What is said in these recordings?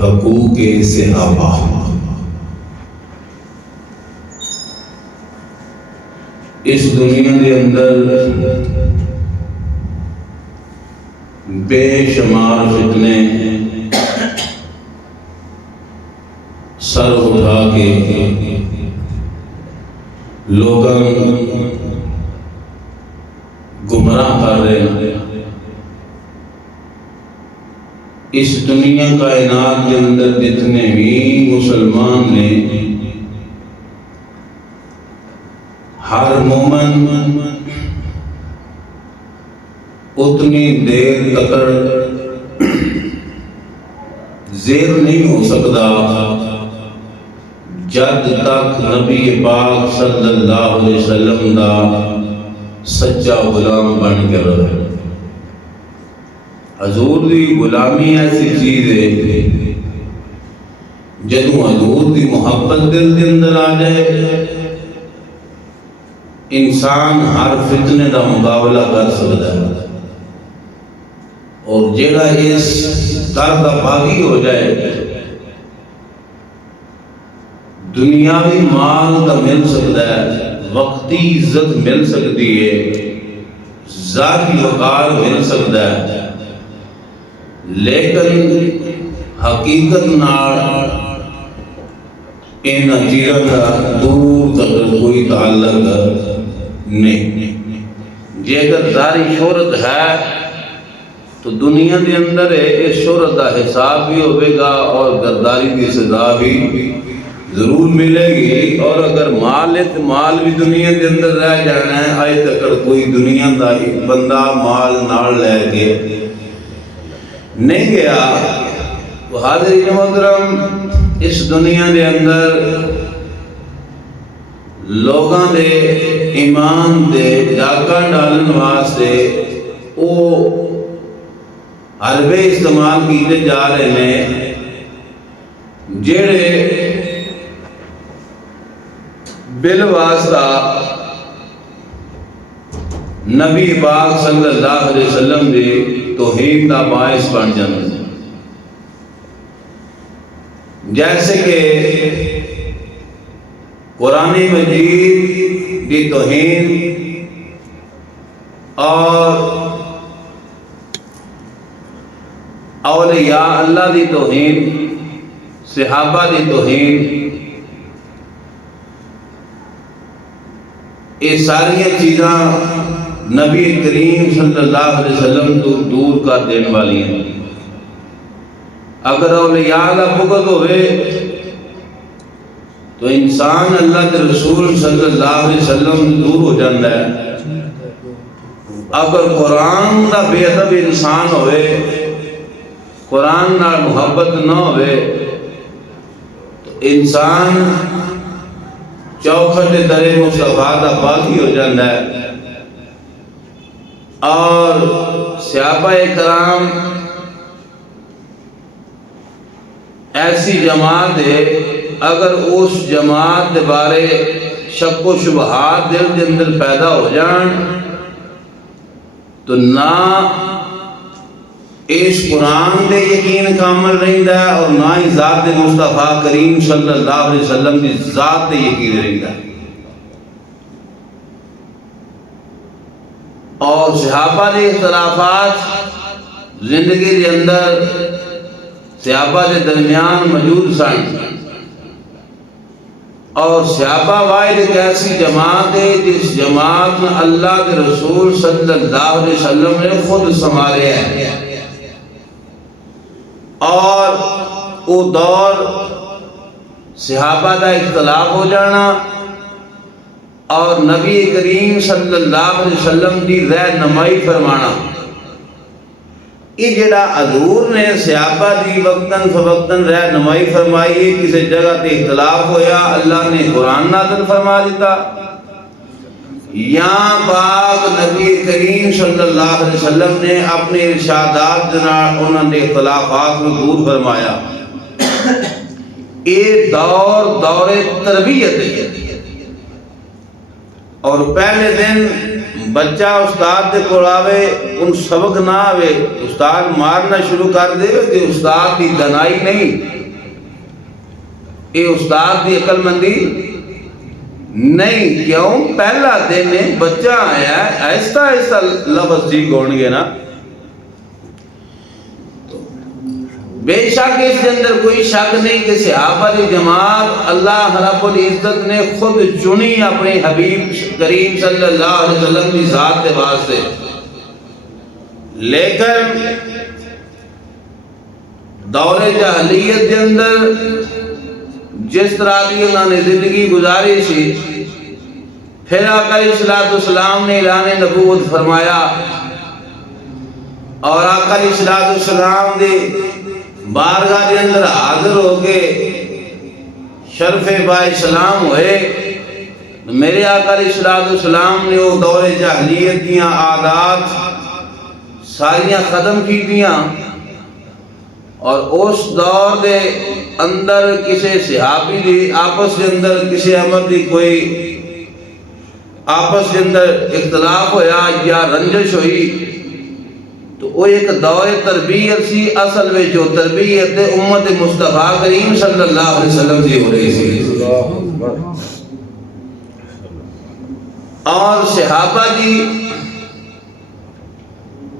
حقوق صحابہ۔ اس دنیا کے اندر بے شمار فتنے سر اٹھا کے لوگوں گمراہ کر رہے ہیں۔ اس دنیا کائنات کے اندر جتنے بھی مسلمان نے، ہر مومن اتنی دیر تک زیر نہیں ہو سکتا جب تک نبی پاک صلی اللہ علیہ وسلم دا سچا غلام بن کے رہے۔ حضور دی غلامی ایسی چیز ہے جدوں حضور دی محبت دل کے اندر آ جائے، انسان ہر فتنے دا مقابلہ کر سکتا ہے، اور جڑا اس در دا باغی ہو جائے، دنیاوی مال دا مل سکتا ہے، وقتی عزت مل سکتی ہے، ذاتی وقار مل سکتا ہے، لیکن حقیقت نال ان چیزوں کا دور تک کوئی تعلق نہیں۔ جے اگر ظاہری شہرت ہے تو دنیا کے اندر اس شہرت کا حساب بھی ہوئے گا اور غداری کی سزا بھی ضرور ملے گی، اور اگر مال ہے تو مال بھی دنیا کے اندر رہ جانا ہے۔ آج تک کوئی دنیا کا بندہ مال نال لے کے نہیں گیا۔ تو حاضرین محترم، اس دنیا کے اندر لوگاں دے ایمان دے ڈاکہ ڈالن واسطے وہ حربے استعمال کیتے جا رہے ہیں، جڑے بل واسطہ نبی پاک صلی اللہ علیہ وسلم دی توہین کا باعث بن جاتے ہیں۔ جیسے کہ قرآن مجید کی توہین اور اولیاء اللہ کی توہین، صحابہ کی توہین، یہ ساری چیزاں نبی کریم صلی اللہ علیہ وسلم تو دور کر دین والی ہیں۔ اگر اولیاء کا بغض ہوئے تو انسان اللہ کے رسول صلی اللہ علیہ وسلم دور ہو جاتا ہے۔ اگر قرآن کا بے ادب انسان ہوئے، قرآن نال محبت نہ ہوئے، تو انسان چوکھٹ در مصطفیٰ کا باغی ہو جاتا ہے۔ اور صحابہ کرام ایسی جماعت ہے، اگر اس جماعت کے بارے شک و شبہات دل کے اندر پیدا ہو جان تو نہ اس قرآن دے یقین کامل رہندا ہے، اور نہ ہی ذات مصطفیٰ کریم صلی اللہ علیہ وسلم کی ذات دے یقین رہندا ہے۔ اور صحابہ کے اختلافات زندگی کے اندر صحابہ کے درمیان موجود سن، اور صحابہ واحد ایک ایسی جماعت ہے جس جماعت میں اللہ کے رسول صلی اللہ علیہ وسلم نے خود سنبھالے ہیں، اور وہ دور صحابہ کا اختلاف ہو جانا اور نبی کریم صلی اللہ علیہ وسلم کی رہنمائی فرمانا، یہ جڑا حضور نے صحابہ دی وقتاً فوقتاً رہنمائی فرمائی ہے، کسی جگہ تے اختلاف ہویا اللہ نے قرآن نازل فرما دیتا، یا پاک نبی کریم صلی اللہ علیہ وسلم نے اپنے ارشادات جناب انہوں نے اختلافات کو دور فرمایا۔ یہ دور تربیت ہے، اور پہلے دن بچہ استاد دے کول آوے ان سبق نہ آوے استاد مارنا شروع کر دے کہ استاد دی دنائی نہیں، یہ استاد دی عقل مندی نہیں. کیوں؟ پہلا دن ہے، بچہ آیا ہے، آہستہ آہستہ لفظ ٹھیک ہون گے نا. بے شک اس کے اندر کوئی شک نہیں کہ صحابہ کی جماعت اللہ رب العزت نے خود چنی اپنے حبیب کریم صلی اللہ علیہ وسلم کی ذات کے واسطے. لیکن دور جاہلیت کے اندر جس طرح کی انہوں نے زندگی گزاری سی، پھر آقا علیہ الصلوۃ والسلام نے اعلان نبوت فرمایا اور آقا علیہ الصلوۃ والسلام دے بارگاہ کے اندر حاضر ہو کے شرف با اسلام ہوئے. میرے آقا علیہ الصلوۃ والسلام نے وہ دور جاہلیت دیاں عادات ساریاں ختم کی دیاں اور اس دور دے اندر کسی صحابی دی آپس کے اندر کسی امر دی کوئی آپس کے اندر اختلاف ہویا یا رنجش ہوئی تو وہ ایک دور تربیت سی. اصل میں جو تربیت امت مصطفیٰ کریم صلی اللہ علیہ وسلم کی ہو رہی سی. اور صحابہ دی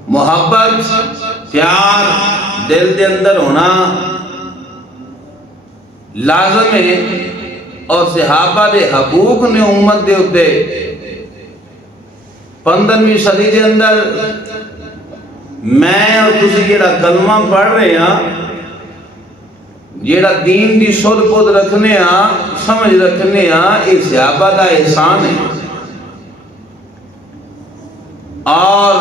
محبت پیار دل دے اندر ہونا لازم ہے. اور صحابہ دے حقوق نے امت دے اتے 15ویں صدی دے اندر میں اور تسی جیڑا کلمہ پڑھ رہے ہیں، جیڑا دین دی سود پود رکھنے ہاں سمجھ رکھنے ہاں، یہ صحابہ دا احسان ہے. اور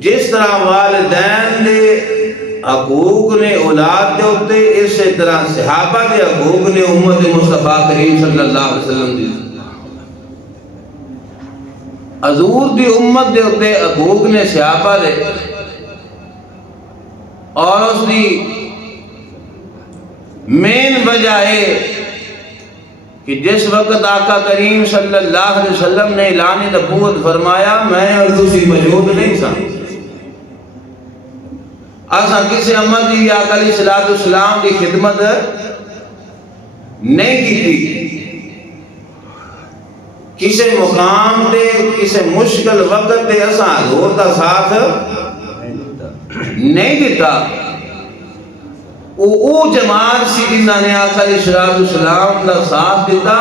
جس طرح والدین دے حقوق نے اولاد دے ہوتے، اسی طرح صحابہ دے حقوق نے امت مصطفیٰ کریم صلی اللہ علیہ وسلم دی. حضور دی امت دے ہوتے حقوق نے صحابہ دے. اور اس دی مین وجہ ہے کہ جس وقت آقا کریم صلی اللہ علیہ وسلم نے اعلان نبوت فرمایا، میں اور تسی موجود نہیں سا. آسا کسی امت دی آقا علیہ الصلوۃ والسلام کی خدمت نہیں کی تھی. کسی مقام دے کسی مشکل وقت دے اساں حضور دا ساتھ نہیں دیتا. او جماعت سی جنہاں نے آقا علیہ الصلوۃ والسلام دا ساتھ دیتا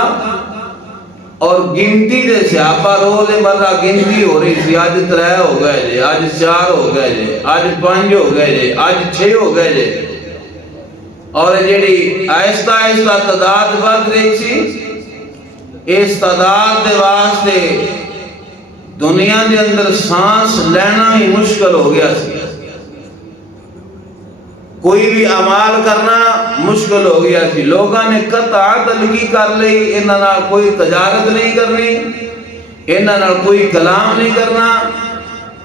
اور گنتی دے صحابہ روز مرہ گنتی ہو رہی سی. آج 3 ہو گئے جے، آج 4 ہو گئے جے، آج 5 ہو گئے جے، آج 6 ہو گئے جے. اور جیڑی آہستہ آہستہ تعداد بڑھ رہی سی، اس تعداد دے واسطے دنیا دے اندر سانس لینا ہی مشکل ہو گیا سی. کوئی بھی عمال کرنا مشکل ہو گیا سی. لوگاں نے قطع تلقی کر لئی، انہاں نال کوئی تجارت نہیں کرنی، انہاں نال کوئی کلام نہیں کرنا،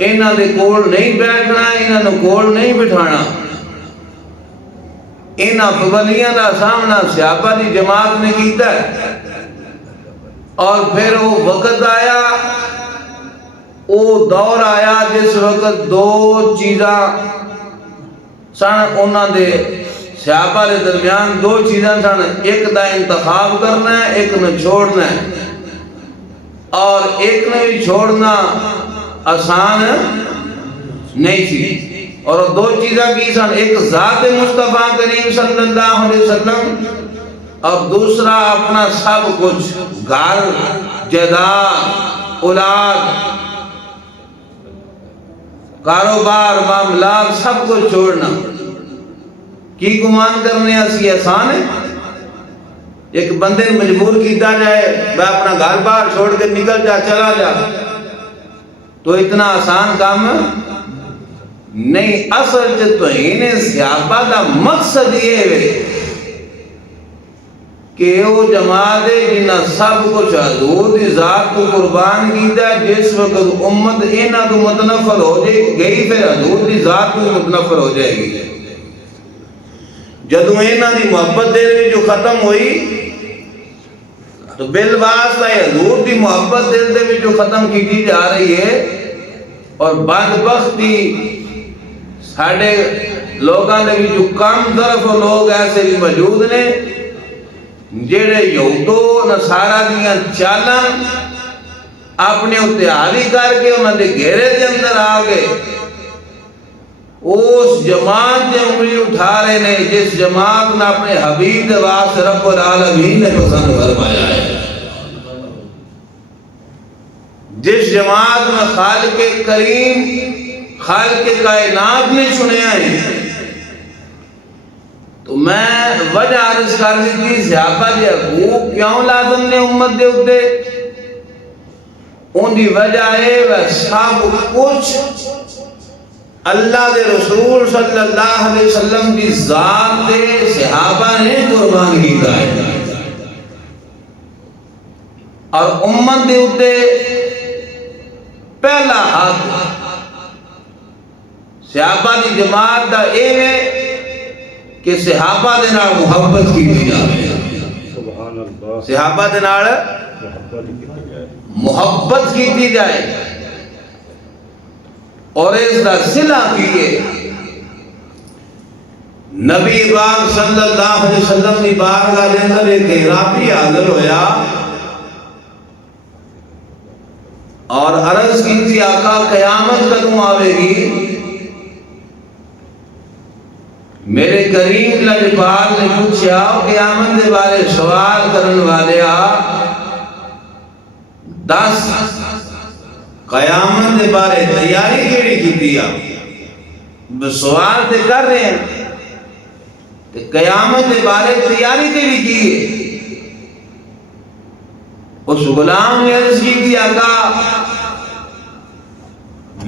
انہاں دے کول نہیں بیٹھنا، انہاں نو کول نہیں بٹھانا. انہاں پابندیاں دا سامنا صحابہ دی جماعت نے کیتا ہے. اور پھر وہ وقت آیا، وہ دور آیا جس وقت 2 چیزاں سن انہاں دے صحابہ دے درمیان. 2 چیزاں سن، ایک دا انتخاب کرنا ہے، ایک نے چھوڑنا ہے. اور ایک نے بھی چھوڑنا آسان نہیں تھی. اور 2 چیزاں کی سن، ایک ذات مصطفیٰ کریم صلی اللہ علیہ وسلم اور دوسرا اپنا سب کچھ، گھر جائیداد اولاد کاروبار معاملات سب کچھ چھوڑنا. کی گمان کرنے اسی آسان ہے؟ ایک بندے مجبور کیتا جائے میں اپنا گھر بار چھوڑ کے نکل جا، چلا جا، تو اتنا آسان کام نہیں. اصل تو انہیں صحابہ دا مقصد یہ ہے کہ وہ جماعت جنہ سب کچھ حضور دی ذات کو قربان کیتا ہے. جس وقت امت انہاں تو متنفر ہو جائے گئی، پھر حضور دی ذات کو متنفر ہو جائے گی. جدوں انہاں دی محبت دے جو ختم ہوئی، تو بالواسطہ حضور دی محبت دل دے وچوں ختم کیتی جا رہی ہے، اور بدبختی ساڈے لوگاں دے وچوں کم طرف لوگ ایسے بھی موجود نے جڑے یہودو نصارا دیاں چالاں اپنے اتنے حاوی کر کے انہاں دے گھیرے دے اندر آ گئے، اس جماعت دے انگلی اٹھا رہے نے جس جماعت نے اپنے حبیب دے واسطے رب العالمین نے پسند فرمایا ہے، جس جماعت میں خالق کریم خالق کائنات نے چنیا ہے۔ تو میں وجہ عرض کر دی تھی صحابہ دے حقوق کیوں لازم نے امت دے اتے، ان دی وجہ ہے وہ سب کچھ اللہ دے رسول صلی اللہ علیہ وسلم کی ذات دے صحابہ نے قربان کیتا ہے، اور امت دے اتے پہلا حق صحابہ دی جماعت دا اے ہے کہ صحابہ دے نال محبت کیتی جائے، صحابہ دے نال محبت کیتی جائے، اور اس دا صلہ کیے نبی پاک صلی اللہ علیہ وسلم دی بارگاہ دے اندر ایک اعرابی حاضر ہویا اور عرض کی تھی آقا قیامت کدوں آوے گی؟ میرے کریم لاجپال نے پوچھا قیامت دے بارے سوال کرن والے دس قیامت دے بارے تیاری کیڑی کیتی سوال تے کر رہے ہیں تے قیامت دے بارے تیاری کیڑی کی ہے؟ اس غلام نے عرض کی تھی آقا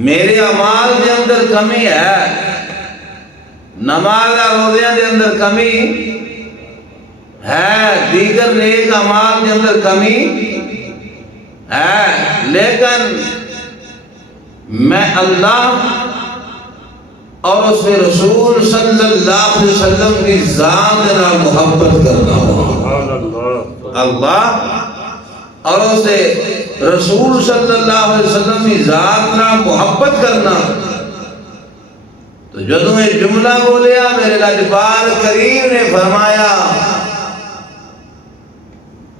میرے اعمال دے اندر کمی ہے، نماز روزیاں دے اندر کمی ہے، دیگر نیک اعمال دے اندر کمی ہے، لیکن میں اللہ اور اس کے رسول صلی اللہ علیہ وسلم کی ذات دے نال محبت کرنا ہوں، اللہ اور اس کے رسول صلی اللہ علیہ وسلم کی ذات نال محبت کرنا۔ تو جدوں یہ جملہ بولیا میرے لاجپال کریم نے فرمایا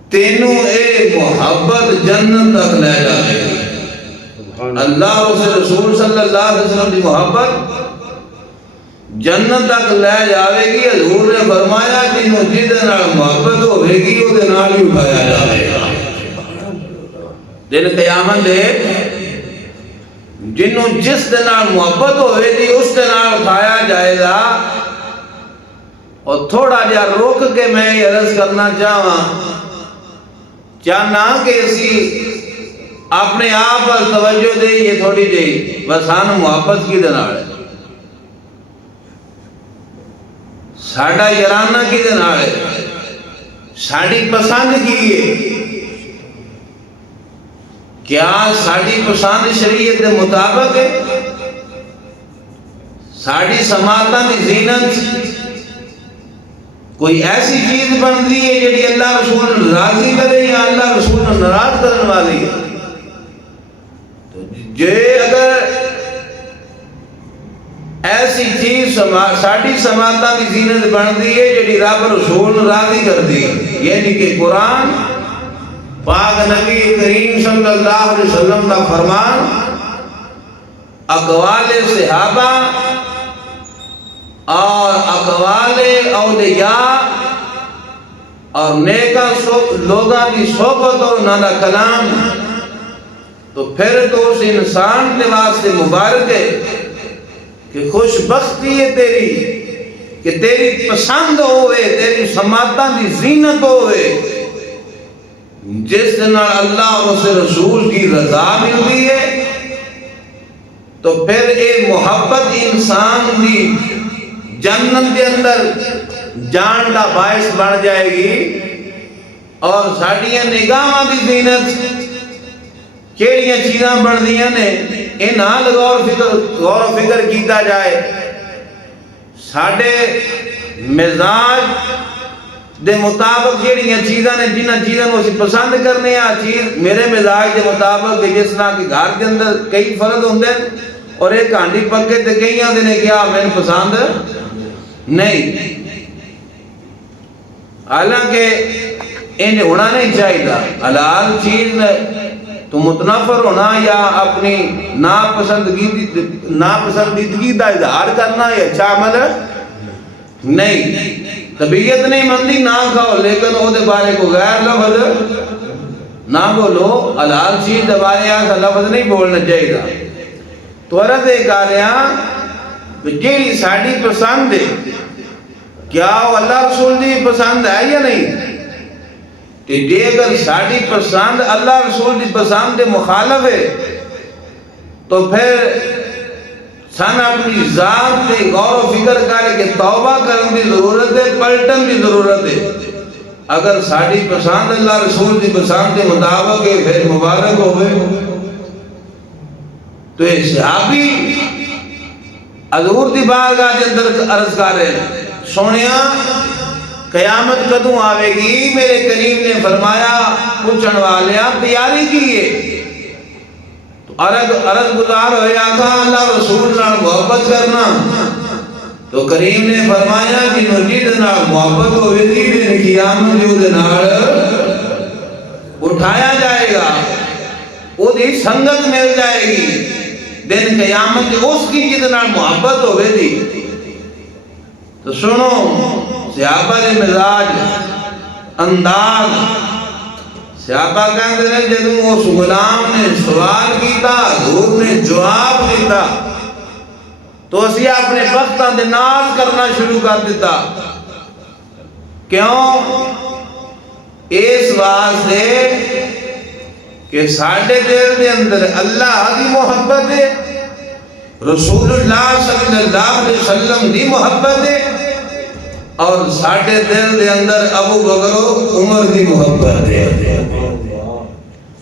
تینوں اے محبت جنت تک لے جائے گی، اللہ اور اس رسول صلی اللہ علیہ وسلم کی محبت جنت تک لے جاوے گی۔ حضور نے فرمایا جنوں جدے نال محبت ہوے گی او دے نال ہی اٹھایا جاوے گا، دن قیامت دے جنوں جس دے نال محبت ہوئے دی اس دے نال اٹھایا جائے گا۔ اور تھوڑا جا روک کے میں یہ عرض کرنا چاہنا کہ اسی اپنے آپ پر توجہ دے یہ تھوڑی جی بس ہاں محبت کی دے نال ہے، ساڑھا یارانہ کی دے نال ہے، ساڑھی پسند کی ہے، کیا ساڑھی پسند شریعت دے مطابق ہے؟ ساڑھی سماعتاں دی زینت کوئی ایسی چیز بندی ہے جڑی اللہ رسول راضی کرے یا اللہ رسول ناراض کرنے والی ہے؟ تو جے اگر ایسی چیز ساڑھی سماعتاں دی زینت بندی ہے جڑی رب رسول راضی کر دی، یعنی کہ قرآن پاک نبی کریم صلی اللہ علیہ وسلم کا فرمان، اقوال صحابہ اور اقوال اولیاء اور نیکا لوگاں کی صحبت اور انہاں دا کلام، تو پھر تو اس انسان کے واسطے مبارک ہے کہ خوش بختی ہے تیری کہ تیری پسند ہوئے، تیری سماعتاں دی زینت ہوئے، جس دن اللہ اور اس رسول کی رضا ملتی ہے تو پھر ایک محبت انسان دی جنت کے اندر جان کا باعث بن جائے گی۔ اور ساڑیاں نگاہاں دی زینت کیڑیاں چیزاں بن دیاں نے انہاں غور و فکر کیتا جائے۔ ساڑے مزاج دے مطابق جیڑیاں چیزاں نے جنہ چیزاں کو اسی پسند کرنے ہیں چیز میرے مزاج دے مطابق کہ جس طرح کہ گھر کے اندر کئی فرد ہوندے ہیں اور ایک ہانڈی پکے تے کئی آندے نے کیا میں پسند نہیں، حالانکہ انہیں ہونا نہیں چاہیے. حلال چیز تو متنفر ہونا یا اپنی ناپسندیدگی دا اظہار کرنا یہ اچھا عمل نہیں. طبیعت نہیں مندی نہ کھاؤ لیکن وہ دے بارے کو غیر لفظ نہ بولو. حلال چیز دے بارے آسا لفظ نہیں بولنا چاہیے. تو عرض ایک آ رہے ہیں جیڑی ساڑی پسند ہے کیا وہ اللہ رسول دی پسند ہے یا نہیں؟ کہ جے اگر ساڑی پسند اللہ رسول دی پسند دے مخالف ہے تو پھر سن اپنی ذات تے غور و فکر کرے کہ توبہ کرنے دی ضرورت ہے، پلٹن دی ضرورت ہے. اگر ساڑی پسند اللہ رسول دی پسند دے مطابق ہے پھر مبارک ہوئے. تو یہ صحابی حضور دی بارگاہ کے اندر عرض کر رہے ہیں سونیا قیامت کدوں آوے گی؟ میرے کریم نے فرمایا پوچھن والیا تیاری کیے. تو عرض گزار ہوئے آقا اللہ رسول نال محبت کرنا. تو کریم نے فرمایا کہ جنہوں نال محبت ہوئے دی دن قیامت جو دنال اٹھایا جائے گا وہ دی سنگت مل جائے گی دن قیامت اس کی جنہوں محبت ہوئے دی. تو سنو صحابہ دے مزاج انداز صحابہ کہتے ہیں جدوں اس غلام نے سوال کیتا حضور نے جواب دیتا تو اسی اپنے وقتاں دے ناز کرنا شروع کر دیتا. کیوں؟ اس واسطے کہ ساڑھے دل دے اندر اللہ دی محبت ہے، رسول اللہ صلی اللہ علیہ وسلم دی محبت ہے اور ساڑھے دل دے اندر ابو بکر و عمر دی محبت ہے.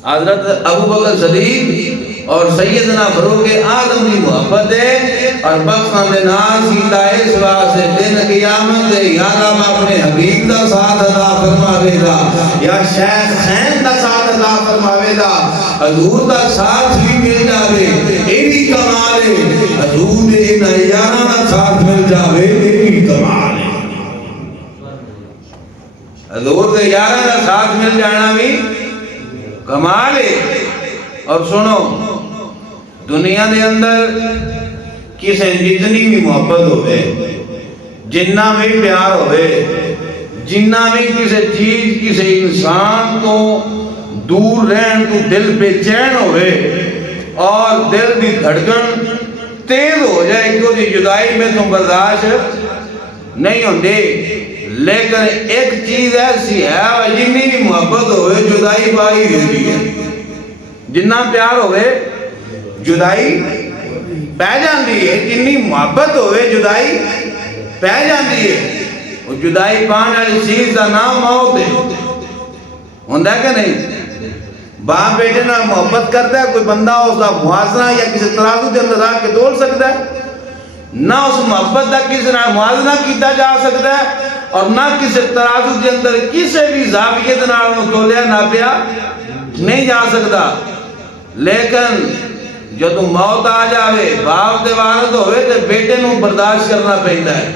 حضرت ابو بکر صدیق اور سیدنا فاروق اعظم دی محبت ہے اور بخشاں دے ناز کیتا اس واسطے دن قیامت دے یا رب اپنے حبیب دا ساتھ عطا فرماوے گا یا شیخ حسین دا ساتھ عطا فرماوے گا حضور دا ساتھ بھی مل جاوے ایوی کمال ہے. حضور دے انہاں یاراں دا ساتھ مل جاوے ایوی کمال ہے. حضور دے یاراں دا ساتھ مل جانا بھی کمال ہے. اور سنو دنیا دے اندر کسے جتنی بھی محبت ہوئے جنہ بھی پیار ہوئے جنہ بھی کسے چیز کسے انسان کو دور رہن تو دل بے چین ہوئے اور دل بھی دھڑکن تیز ہو جائے کہ دی جدائی میں تم برداشت نہیں ہوندے. لیکن ایک چیز ایسی ہے اور جنی بھی محبت ہوئے جدائی بائی ہوئی ہے. جنہ پیار ہوئے جدائی پہ جاندی ہے، جنی محبت ہوئے جدائی پہ جاندی ہے. اور جدائی پان والی چیز کا نام موت ہے. ہوندہ کہ نہیں؟ باپ بیٹے نہ محبت کرتا ہے کوئی بندہ اس کا موازنہ یا کسی ترازو کے اندر آ کے تول سکتا ہے؟ نہ اس محبت کا کسی نہ موازنہ کیتا جا سکتا ہے اور نہ کسی ترازو کے اندر کسی بھی زاویے دے نال تولیا ناپیا نہیں جا سکتا. لیکن جدوں موت آ جاوے باپ دے وارث ہوئے تے بیٹے نو برداشت کرنا پیندا ہے،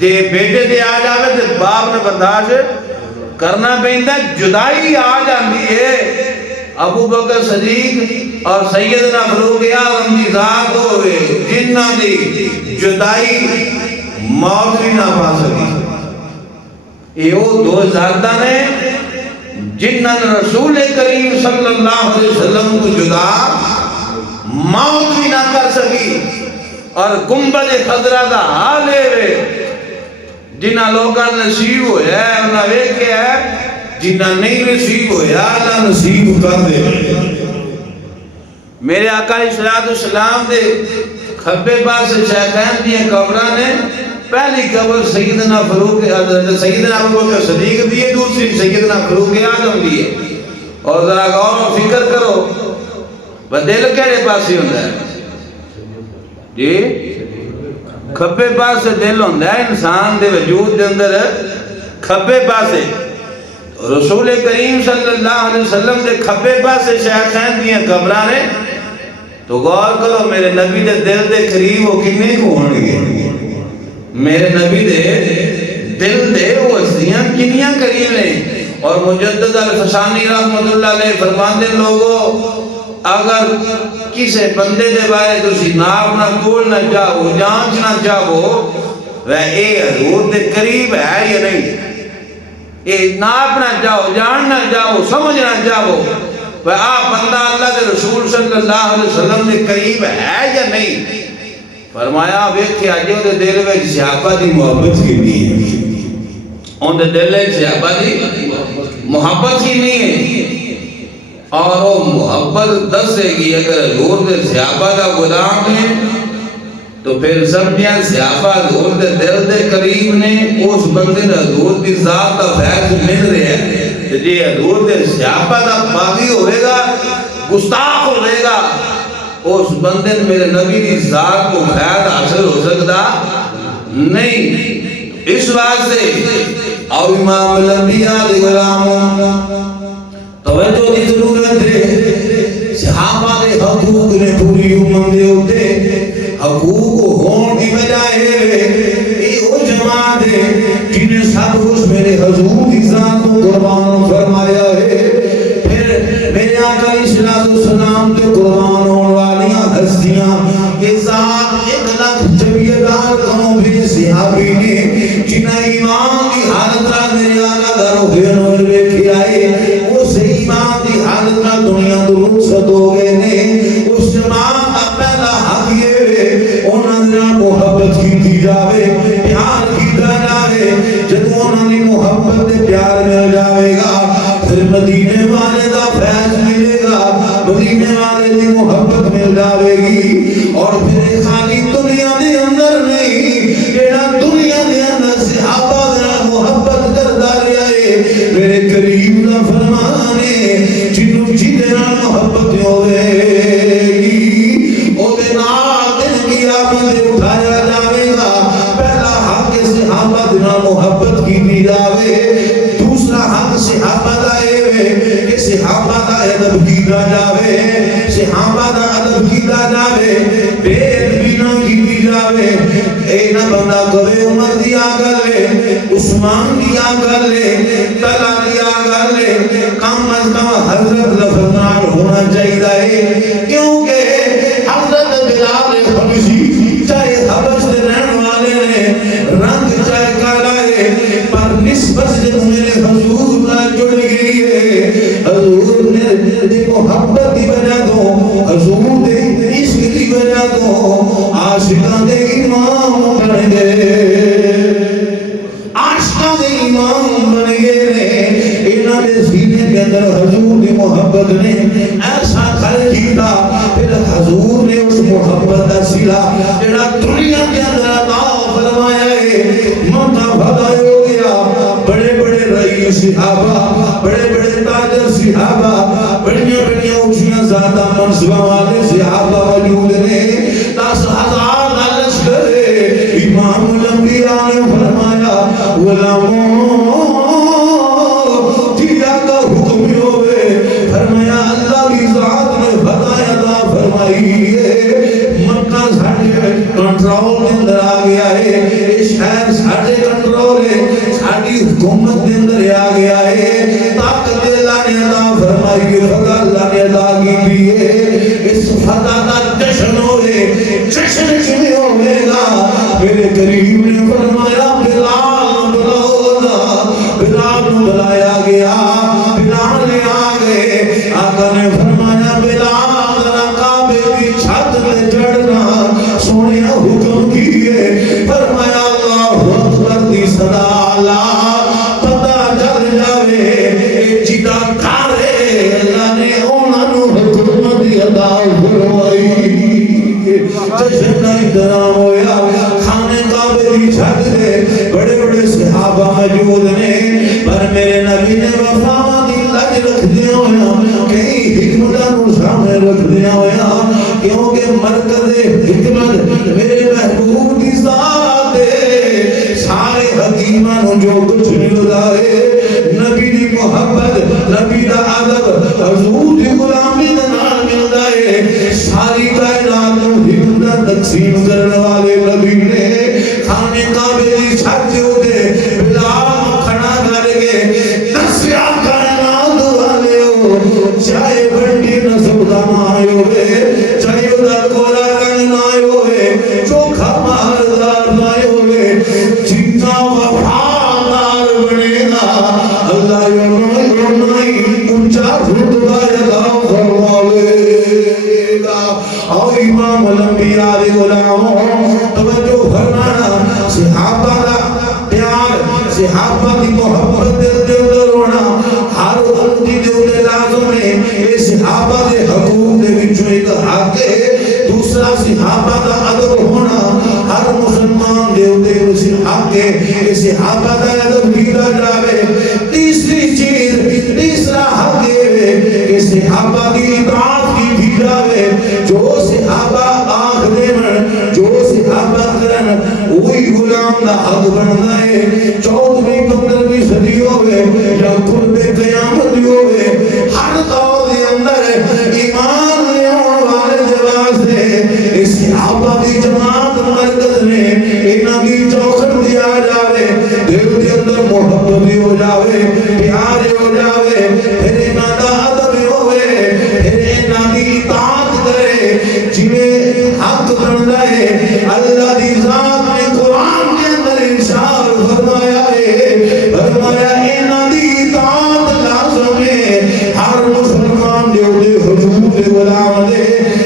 جے بیٹے دے آ جاوے تے باپ نے برداشت کرنا پیندا ہے. جدائی آ جاندی ہے. ابو بکر صدیق اور سیدنا فاروق اعظم دی ذات ہوئے جنہ دی جدائی موت بھی نہ پا سکی. یہ وہ دو ذاتاں نے جنہاں نے رسول کریم صلی اللہ علیہ وسلم کو جدا موت بھی نہ کر سکی. اور گنبد خضرا دا حال ہے جنہاں لوگاں نصیب ہویا ہے انہاں ویکھیا ہے، جنہاں نہیں نصیب ہویا اللہ نصیب کر دے. میرے آقا علیہ السلام دے کھبے پاس شیخین دی قبراں نے پہلی قبر سیدنا فاروق حضرت سیدنا ابو بکر صدیق دی ہے، دوسری سیدنا فاروق اعظم دی ہے. اور ذرا غور و فکر کرو دل کہڑے پاس ہی ہوتا ہے جی؟ کھبے پاس دل ہوتا ہے انسان دے وجود دے اندر کھبے پاسے رسول کریم صلی اللہ علیہ وسلم دے کھبے پاسے شیخین دیاں قبراں نے تو غور کرو میرے نبی دے دل دے قریب وہ کنے کو ہونگے میرے نبی دے دل دے وہ ہستیاں کنیاں قریب ہیں اور مجدد الفسانی رحمت اللہ علیہ فرماندے لوگوں اگر کسی بندے دے بارے تسی ناپ نہ کول نہ جاؤ جانچ نہ جاؤ وہ اے حضور دے قریب ہے یا نہیں اے ناپ نہ جاؤ جان نہ جاؤ سمجھ نہ جاؤ وہ آپ بندہ اللہ دے رسول صلی اللہ علیہ وسلم دے قریب ہے یا نہیں فرمایا ویکھیا جو دے دل وچ صحابہ دی محبت کتنی ہے ان دے دل وچ صحابہ دی محبت ہی نہیں ہے اور وہ محبت دسے گی اگر حضور دے صحابہ دا غلام ہے تو پھر سمجھیں صحابہ حضور دے دل دے قریب نے اس بندے نے حضور دی ذات کا فیض مل رہا ہے جی حضور دے صحابہ دا باغی ہوئے گا گستاخ ہوئے گا اس بندے نے میرے نبی دی ذات کو فیض حاصل ہو سکتا نہیں اس واسطے او امام الانبیاء دے غلاموں توجہ دی ضرورت ہے صحابہ دے حقوق نے پوری امت دے ہوتے حقوق ہون کی وجہ ہے اے او جماعت ہے جنہیں سب کچھ میرے حضور کی ذات کو قربان فرمایا ہے پھر میرے آقا علیہ السلام کے قربان ہونے والیاں ہستیاں یہ ذات ایک لکھ جبیدار کنوں بھی صحابی نے جنہیں ایمان کی حالت را میرے آقا در ہوئے نور بیٹھی آئے اس ایمان کی حالت را دنیا دلوک ست ہو گئے نے اس جماعت کا پہلا حق یہ انہوں نے محبت کی دی جاوے پیار کی دا جاوے جب انہوں نے محبت پیار مل جاوے گا پھر مدینے والے دا فیض ملے گا مدینے والے دی محبت مل جاوے گی اور پھر خالی دنیا دے اندر نہیں جیڑا دنیا دے اندر صحابہ دے محبت کردا رہیا ہے میرے کریم دا فرمان ہے جنوں جدے نال محبت ہوے گی او دے نال دن قیامت اٹھایا جاوے گا پہلا حق صحابہ دے نال محبت کی جاوے دوسرا حق صحابہ دا ہے کہ صحابہ دا ادب کیتا جاوے صحابہ دا ادب کیتا جاوے بے ادبی نہ کیتی جاوے اے نہ بندہ کبھی عمر دیا کر لے عثمان دیا کر لے طلحہ دیا کر لے کم از کم حضرت لفظ نال ہونا چاہیے کیونکہ حضرت بلال حبشی چاہے حبش دے رہن والے نے رنگ چاہے کالا ہے پر نسبت سے میرے حضور نہ جڑ گئی ہے حضور نے محبت دی وجہ تو حضور دے عشق دی وجہ تو عاشقاں دے امام بن گئے عاشقاں دے امام بن گئے انہاں دے سینے کے اندر حضور دی محبت نے ایسا خلق کیتا پھر حضور نے اس محبت کا صلہ جڑا دنیا کے اندر عطا فرمایا ہے موقع بھدا ہو گیا بڑے بڑے رئیس صحابہ بڑے بڑے تاجر صحابہ بڑیاں بڑیاں اونچیاں ذاتاں منصباں والے صحابہ موجود نے 10,000 لشکر امام الانبیاء نے فرمایا غلاموں جیا کا حکم ہوئے فرمایا اللہ کی ذات نے فتح عطا فرمائی ہے مکہ ساڑھے کنٹرول کے اندر آ گیا ہے اس شہر ساڑھے کنٹرول ہے ساڑھی حکومت کے اندر آ گیا ہے طاقت اللہ نے عطا فرمائی ہے فتح اللہ نے عطا کی بھی ہے اس فتح کا جشن ہوئے جشن کیوں ہوئے گا میرے کریم نے فرمایا بلال بلاؤ بلال بلایا گیا بلال نے آ گئے آقا نے فرمایا بلال کعبے کی چھت پہ چڑھنا سونیا حکم کیے فرمایا اللہ اکبر دی صدا اللہ پتہ چل جاوے جدا کارے اللہ نے انہوں حکومت عطا فرمائی جشن کا احترام ہویا خانے کعبے کی چھت پہ بڑے بڑے صحابہ موجود نے پر میرے نبی نے وفا دی لج رکھ دیا ہویا کئی حکمتاں نوں سامنے رکھ دیا ہویا کیونکہ مرکز حکمت میرے محبوب کی ذات ہے سارے حکیماں نو جو کچھ ملدا ہے نبی دی محبت نبی دا ادب حضور دی غلامی دے نال ملدا ہے ساری کائنات نو ہدایت تقسیم کرنے والے نبی نے خانے کعبے دی چھت تے بلال کھڑا کر کے دسیا کائنات والے چاہے بڑی نسب دا نہ ہوئے چاہے دا کولا رنگ نہ ہوئے چوکھا مالدار نہ ہوئے جتنا وفادار بنے گا اللہ یونائی اونچا رتبہ عطا فرماوے گا۔ اور امام الانبیاء علیہ السلام توجہ فرمانا صحابہ دا پیار صحابہ دی محبت دے اندر ہونا ہر امتی دے اندر لازم ہے اے صحابہ دے حقوق دے وچوں ایک حق ہے دوسرا صحابہ دا ادب ہونا ہر مسلمان دے اندر اسی حق ہے اے صحابہ دا ادب کیتا جاوے تیسری چیز تیسرا حق ہے کہ صحابہ دی اطاعت کی جاوے جو صحابہ آخر من جو صحابہ کرن وہی غلام دا حق بننا ہے 14ویں 15ویں صدی ہوئے یا قرب قیامت ہوئے ہر دور دے اندر ایمان لیون والے جواز دے اس صحابہ دی جماعت مرکز نے انہاں دی چوکھٹ دیا جاوے دل دے اندر محبت بھی ہو جاوے پیار ہو جاوے پھر انہاں دا ادب ہوئے پھر انہاں دی اطاعت کرے جویں حق بندا ہے اللہ دی ذات نے قرآن کے اندر ارشاد فرمایا ہے فرمایا انہاں دی اطاعت لازم ہے ہر مسلمان دے اودے حضور دے غلام دے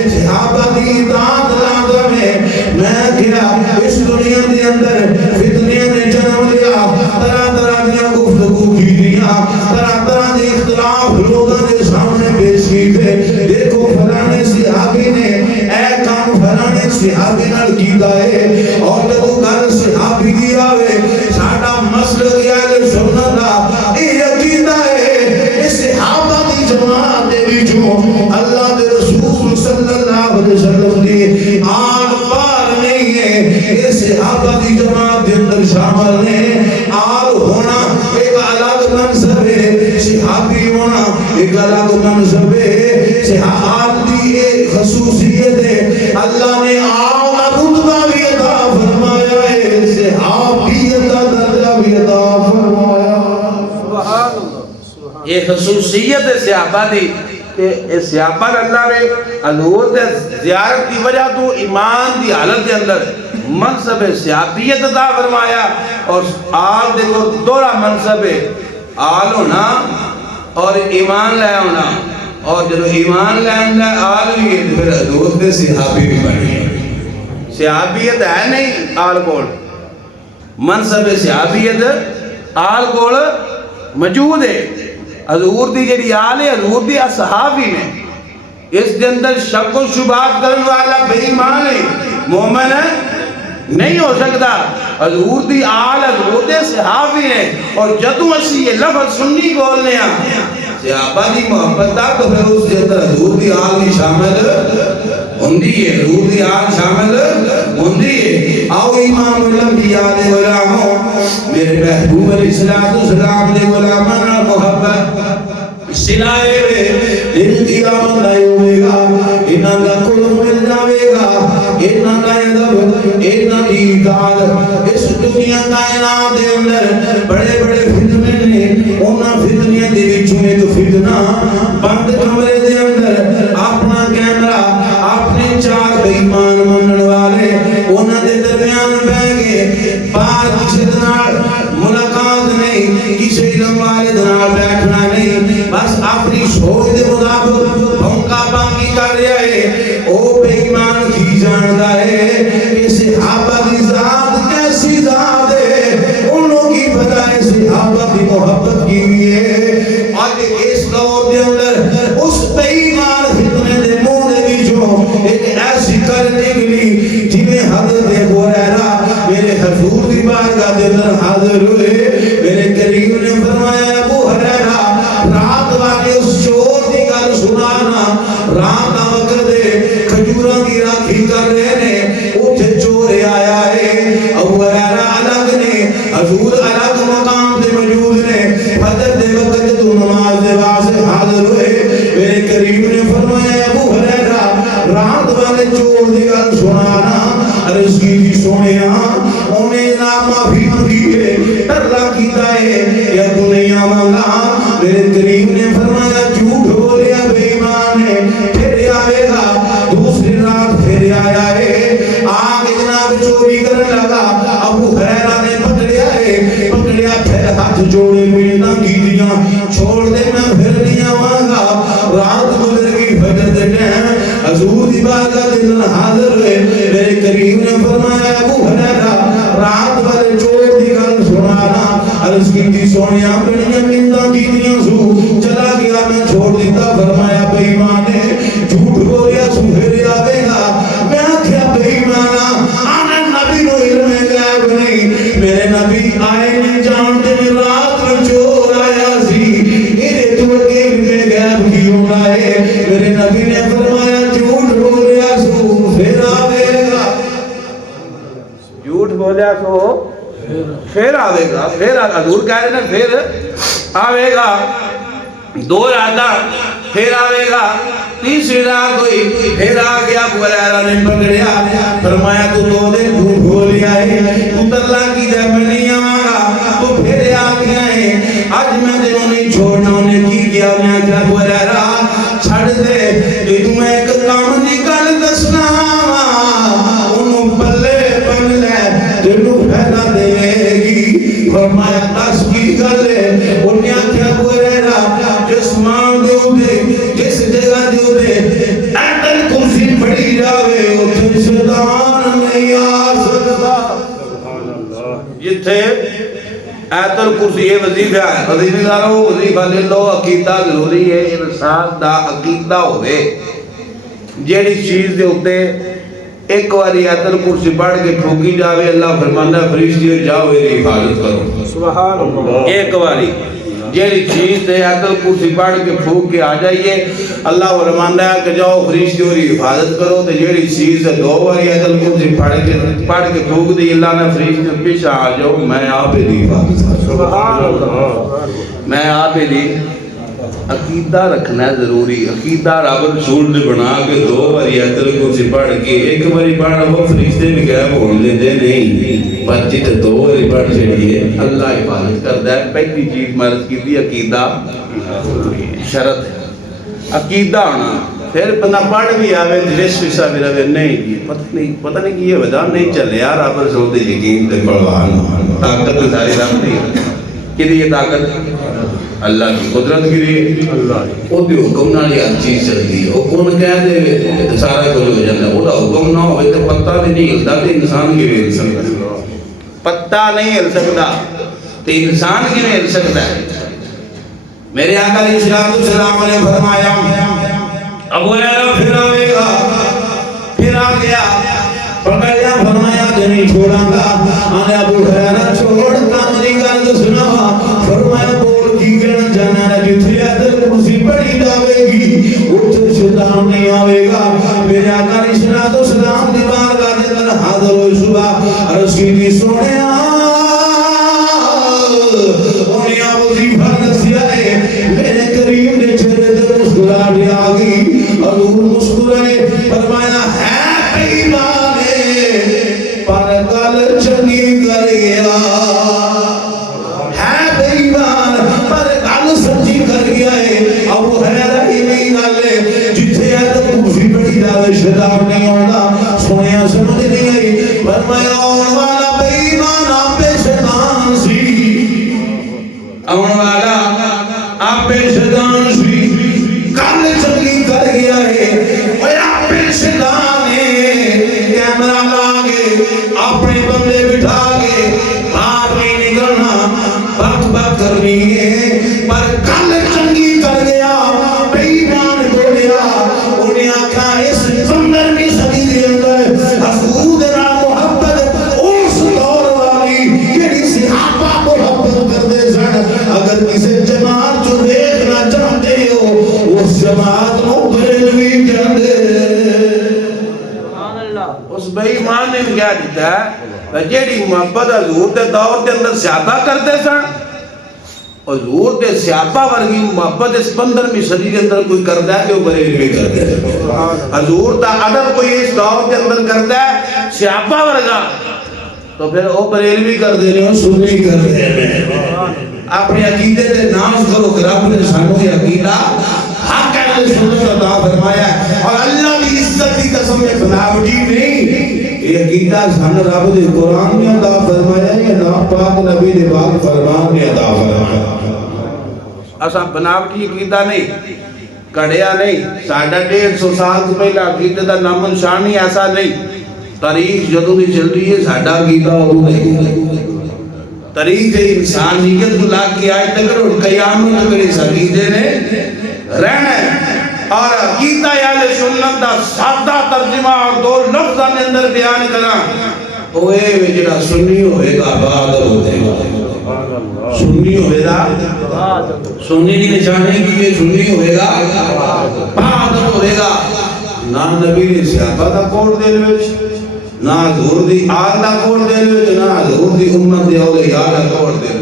صحابہ دی اطاعت لازم ہے میں کیا اس دنیا دے اندر فتنے نے جنم لیا طرح طرح دیا گفتگو کی دیا طرح طرح دے اختلاف لوگوں کے سامنے پیش کیتے دیکھو فلانے صحابی نے اے کام فلانے صحابی نال کیتا ہے اور جدو گھر صحابی دی آوے ساڈا مسلک اہل سنت دا یہ عقیدہ ہے اس صحابہ دی جماعت دے وچوں اللہ دے رسول صلی اللہ علیہ وسلم دی آل پار نہیں ہے یہ صحابہ دی جماعت دے اندر شامل ہے آل ہونا ایک الگ منصب ہے صحابی ہونا ایک الگ منصب ہے صحابہ دی ایک خصوصیت ہے اللہ نے اعلیٰ رتبہ بھی عطا فرمایا ہے صحابیت کا درجہ بھی عطا فرمایا سبحان اللہ یہ خصوصیت ہے صحابہ دی کہ اس صحابہ اللہ نے حضور دے زیارت کی وجہ تو ایمان دی حالت کے اندر منصب صحابیت عطا فرمایا اور آل دیکھو دورہ منصب آل ہونا اور ایمان لے ہونا اور جب ایمان لے ہونا آل بھی ہے پھر حضور دے صحابی بھی بنی ہے صحابیت ہے نہیں آل کول منصب صحابیت آل کول موجود ہے حضور دی جڑی آل ہے حضور دی اصحابی نے اس دے اندر شک و شبہات کرنے والا بے ایمان ہے مومن ہے نہیں ہو سکتا حضور دی آل حضور دے صحابی نے اور جدو اسی یہ لفظ سنی بولنے ہیں صحابہ دی محبت دا تو پھر اس دے اندر حضور دی آل بھی شامل ہوندی ہے حضور دی آل شامل ہوندی ہے آؤ امام الانبیاء دے غلاموں میرے محبوب علیہ السلام دے غلاماں محبت سلائے ہوئے دل دی آمد آئے ہوئے گا انہاں دا قلم مل جاوے گا انہاں دا ادب انہاں دی اطاعت اس دنیا کائنات دے اندر بڑے بڑے فتنے نے انہاں فتنیاں دے وچوں ایک فتنہ بند کمرے دے اندر اپنا کیمرہ اپنے چار بے ایمان منن والے انہاں دے درمیان بہ گئے باہر کسی نال ملاقات نہیں کسی علم والے نال بیٹھنا نہیں بس اپنی سوچ دے مطابق بھونکا بانگی کر رہا ہے او بے ایمان کی جانتا ہے کہ صحابہ دی ذات کیسی ذات ہے انہوں کی بتائے صحابہ دی محبت کی ہے آج اس دور دے اندر اس بے ایمان فتنے دے منہ دے وچوں ایک ایسی کر نکلی جنہیں حضرت ابو ہریرہ میرے حضور دی بارگاہ دے اندر حاضر ہوئے میرے کریم نے فرمایا ابو ہریرہ رات والے اس چور دی گل سنانا رات دا وقت دے کھجوراں دی راکھی کر رہے نے اوتھے چور آیا ہے ابو ہریرہ الگ نے حضور الگ ہے یا تو نہیں آماں میرے کریم نے فرمایا جھوٹ بولیا بے ایمان ہے پھر آئے گا دوسری رات پھر آیا ہے آگے جناب چوری کرنے لگا ابو ہریرہ نے پکڑیا پھر ہاتھ جوڑے ملنا کی دیا چھوڑ دے میں پھر نہیں آواں گا رات گزر گئی فجر دے ٹائم حضور دی بارگاہ دے اندر حاضر ہوئے میرے کریم نے فرمایا ابو ہریرہ رات والے چور دی گل سنانا عرض کی سونیا بڑیاں منتاں کیتیاں سو چلا گیا میں چھوڑ دیتا فرمایا بے ایمان نے جھوٹ بولیا سو پھر آوے گا میں آکھیا بے ایمانا آنا نبی نو علم غیب نہیں میرے نبی آئے نہیں جانتے میں رات میں چور آیا سی میرے تو کے علم غیب کیوں آئے میرے نبی نے فرمایا جھوٹ بولیا سو پھر آوے گا جھوٹ بولیا سو پھر آوے گا پھر حضور کہہ رہے ہیں پھر آوے گا دو راتاں پھر آوے گا تیسری رات ہوئی پھر آ گیا ابو ہریرہ نے پکڑیا فرمایا تو دو دن جھوٹ بولیا ہے تو ترلا کی دے میں نہیں آواں گا تو پھر آ گیا ہے آج میں دنوں نہیں چھوڑنا انہیں کی گیا میں آگیا ابو ہریرہ چھڑ دے جو تمہیں ایک کام دی گل دسنا انہوں پلے بن لے تینوں پھیلا دے گی فرمایا دس کی گل ہے انہیں آگیا ابو ہریرہ جس مان دے دے جس جگہ دے دے ایتل کرسی پڑی جاوے اتھے شیطان نہیں آ سکتا جتھے ایتل کرسی یہ وظیفہ ہے وظیفہ دارو وظیفہ لے لو عقیدہ ضروری ہے انسان دا عقیدہ ہوئے جیڑی چیز دے ہوتے ایک واری ایتل کرسی پڑھ کے پھوکی جاوے اللہ فرماندہ فرشتیوں جاؤ میری حفاظت کرو سبحان اللہ ایک واری جیڑی چیز تے ایتل کرسی پڑھ کے پھوک کے آ جائیے اللہ فرماندہ ہے کہ جاؤ فرشتیوں کی حفاظت کرو تے جیڑی چیز ہے دو واری ایتل کرسی پڑھ کے پھوک دی اللہ نے فرشتیوں پیچھے آ جاؤ میں آپ دی حفاظت کرو سبحان اللہ میں آپ دی عقیدہ رکھنا ہے ضروری عقیدہ رب رسول نے بنا کے دو باری ایتل کرسی پڑھ کے ایک باری پڑھنا وہ فرشتے بھی غائب ہونے دے نہیں پر جتنے دو باری پڑھ چڑھیے اللہ حفاظت کرتا ہے پہلی چیز مرض کی تھی عقیدہ شرط ہے عقیدہ ہونا پھر بندہ پڑھ بھی آوے جس فیصہ بھی رہے نہیں پتہ نہیں کہ یہ وجہ نہیں چلے یار رب رسول دے یقین تے پڑھوان طاقت ساری رب نہیں کہ یہ طاقت اللہ کی قدرت کے لیے وہ بھی حکم نہ ہر چیز چلتی ہے وہ کون کہہ دے تو سارا کچھ ہو جاتا ہے وہ حکم نہ ہوئے تو پتہ بھی نہیں ہلتا تو انسان کی بھی ہل سکتا پتہ نہیں ہل سکتا تو انسان کی بھی ہل سکتا ہے میرے آقا علیہ السلام نے فرمایا ابو ہریرہ پھر آئے گا پھر آ گیا پکڑیا فرمایا کہ نہیں چھوڑا گا آنے ابو ہریرہ چھوڑ کام نہیں گل سنا فرمایا بول کی کہنا جانا ہے جتھے ایتل کرسی پڑھی جاوے گی اتھے شیطان نہیں آوے گا میرے آقا علیہ السلام دی بارگاہ دے اندر حاضر ہوئے صبح عرض کی دی سونے انہیں وظیفہ نصیحہ ہے میرے کریم نے چہرے دے مسکراہٹ آ گئی حضور مسکرائے فرمایا ہے بے ایمان پر گل چنگی کر گیا ہے بے ایمان پر گل سچی کر گیا ہے ابو ہریرہ ہی نہیں گل جتھے ایتل کرسی پڑھی جاوے شیطان نہیں آتا سنیا سمجھ نہیں آئی فرمایا آن والا بے ایمان آپ شیطان سی آن والا آپ شیطان سی گل چنگی کر گیا ہے اور آپ شیطان ہے کیمرہ لاگے اپنے بندے بٹھا کے باہر نہیں نکلنا بک بک کرنی ہے پر گل چنگی کر گیا بے ایمان بولیا انہیں آکھا اس 15ویں صدی دے اندر حضور نال محبت اس دور والی جڑی صحابہ محبت کردے سن اگر کسی جماعت جو دیکھنا چاہتے ہو اس جماعت نو بریلوی کہندے اس بے ایمان نے کیا دیتا ہے جیڑی محبت حضور دے دور دے اندر صحابہ کرتے سن حضور دے صحابہ ورگی محبت اس 15ویں صدی دے اندر کوئی کرتا ہے کہ وہ بریلوی کرتا ہے حضور دا ادب کوئی اس دور دے اندر کرتا ہے صحابہ ورگا تو پھر وہ بریلوی کر دے رہے ہو سنی کر دے رہے اپنے عقیدے دے ناز کرو کہ رب نے سانو یہ عقیدہ حق اہل سنت عطا فرمایا ہے اور اللہ کی عزت کی قسم میں بناوٹی نہیں یہ عقیدہ سان رب دے قرآن نے عطا فرمایا ہے یا نام پاک نبی دے پاک فرمان نے عطا فرمایا اسا بناوٹی عقیدہ نہیں کڑیا نہیں ساڑھا 150 سال سے پہلا عقیدہ دا نام نشان نہیں ایسا نہیں تاریخ جدوں دی چل رہی ہے ساڑھا عقیدہ ہو نہیں تاریخ انسانیت کو لاکھ کی آج تک اور قیامت تک اس عقیدے نے رہنا ہے اور عقیدہ اہل سنت دا سادہ ترجمہ اور 2 لفظاں دے اندر بیان کرنا اوے جڑا سنی ہوئے گا بعد ہوے گا سنی ہوئے گا سنی کی نشانی کی یہ سنی ہوئے گا بعد ہوئے گا نہ نبی نے صحابہ دا کوڑ دے وچ نہ حضور دی آل دا کوڑ دے وچ نہ حضور دی امت دے اولیاء دا کوڑ دے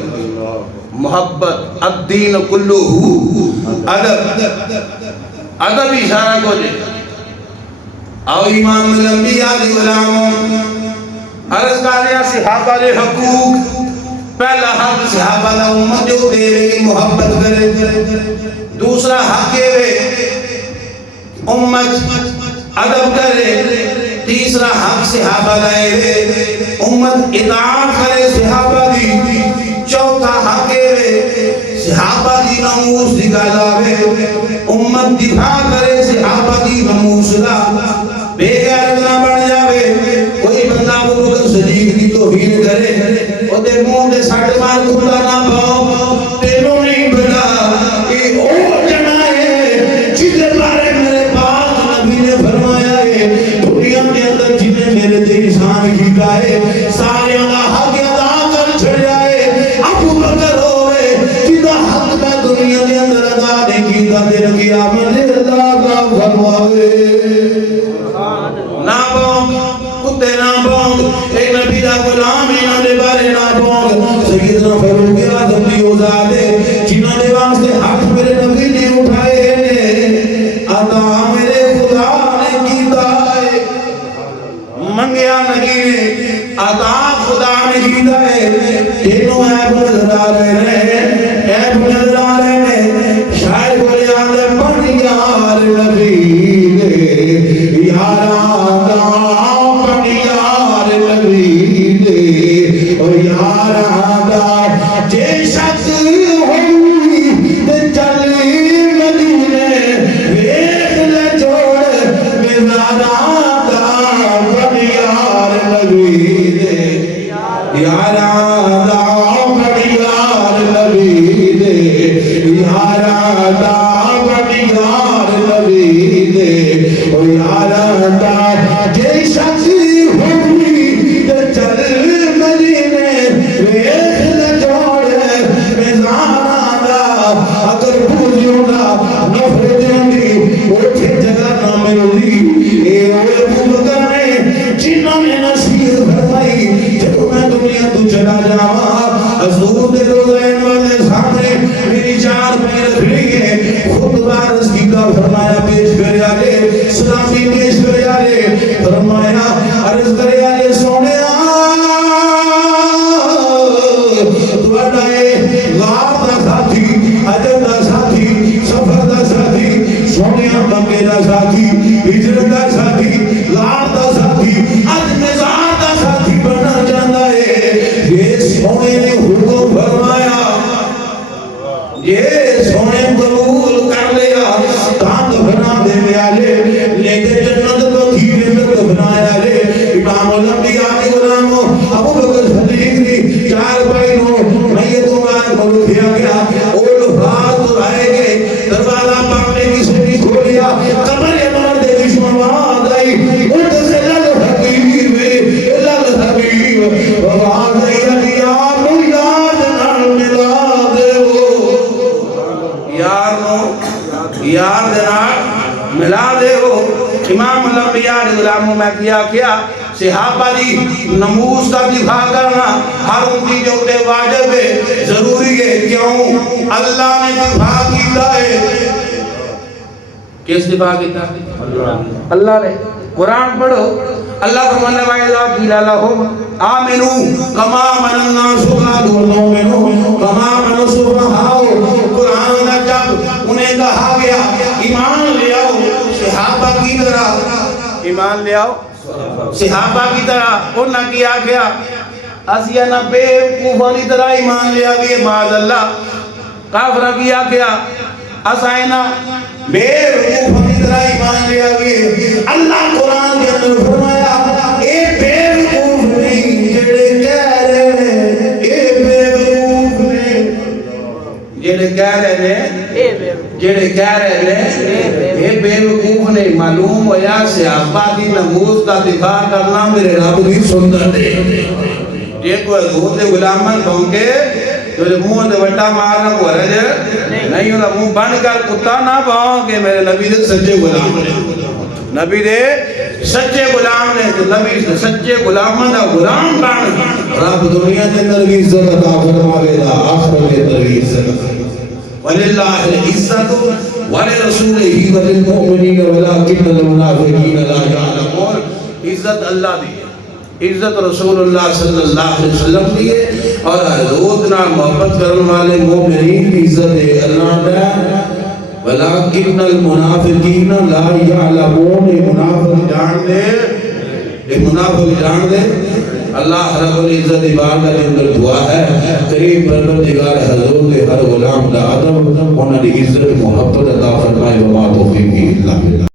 محبت الدین کلہ ادب ادب اشارہ کو دے او امام الانبیاء علیہ السلام عرض کاریا صحابہ دے حقوق پہلا حق صحابہ دا امت جو دے رہے کہ محبت کرے دوسرا حق ہے امت ادب کرے تیسرا حق صحابہ دا ہے امت اطاعت کرے صحابہ دی چوتھا حق ہے صحابہ دی نموز دی گالاوے امت دفاع کرے صحابہ دی نموز دا بے غیرت نہ بڑھ جاوے کوئی بندہ ابو بکر صدیق دی توہین کرے او دے منہ دے سٹ مار کھلا نہ پاؤ تینوں نہیں بنا اے او جنا ہے جس بارے میرے پاک نبی نے فرمایا ہے دنیا کے اندر جنہیں میرے تے انسان کیتا ہے سارے دا حق ادا کر چھڑیا ہے ابو بکر ہوئے جدا حق میں دنیا کے اندر ادا نہیں کیتا تیرے قیامت ادا کا فرماوے نہ بونگ کتے نہ بونگ ایک نبی دا غلام انہوں نے بارے نہ بونگ سیدنا فاروق اعظم دی اوزادے جنہوں نے واسطے حق میرے نبی نے اٹھائے ہیں عطا میرے خدا نے کیتا ہے منگیا نہیں عطا خدا نے کیتا ہے تینوں عیب نظر آ رہے ہیں عیب نظر آ رہے ہیں شاید بولے آدھے بن یار نبی دے یارا صحابہ دی نموز کا دفاع کرنا ہر ان کی جو تے واجب ہے ضروری ہے کیوں اللہ نے دفاع کیتا ہے کس دفاع کیتا اللہ نے قرآن پڑھو اللہ فرمانے وَإِذَا قِيلَ لَهُمْ آمِنُوا کما من الناس قالوا نؤمن کما من السفهاء قرآن میں جب انہیں کہا گیا ایمان لے آؤ صحابہ کی طرح، ایمان لے آؤ صحابہ کی طرح، انہاں کیا گیا اسیہ نہ بے وقوفانی طرح ایمان لے آگئے، معاذ اللہ کافرہ کیا گیا اسائنہ بے وقوفانی طرح ایمان لے آگئے۔ اللہ قرآن کے اندر فرمایا اے بے وقوف نہیں جڑے کہہ رہے ہیں، اے بے وقوف نہیں جڑے کہہ رہے ہیں، جڑے کہہ رہے ہیں اے بے وقوف نہیں۔ معلوم ہویا صحابہ دی نموز کا دفاع کرنا میرے رب دی سنت ہے۔ یہ کوئی حضور دے غلامن بھونکے جو منہ دے وٹا مارنا کو رج نہیں ہوتا، منہ بن کر کتا نہ بھونکے میرے نبی دے سچے غلام نے، نبی دے سچے غلام نے، نبی دے سچے غلامن دا غلام بن رب دنیا دے اندر بھی عزت عطا فرماوے گا، آخرت دے اندر بھی عزت۔ وَلِلَّهِ الْعِزَّةُ وَلِرَسُولِهِ وَلِلْمُؤْمِنِينَ وَلَكِنَّ الْمُنَافِقِينَ لَا يَعْلَمُونَ۔ عزت اللہ دی ہے، عزت رسول اللہ صلی اللہ علیہ وسلم دی ہے، اور حضور نال محبت کرنے والے مومنین کی عزت ہے اللہ نے۔ وَلَكِنَّ الْمُنَافِقِينَ لَا يَعْلَمُونَ۔ یہ منافق جان دے، یہ منافق جان دے۔ اللہ رب العزت بارگاہ کے اندر دعا ہے کریم پروردگار حضور دے ہر غلام دا ادب انہاں دی عزت محبت عطا فرمائے، وما توفیق الا باللہ۔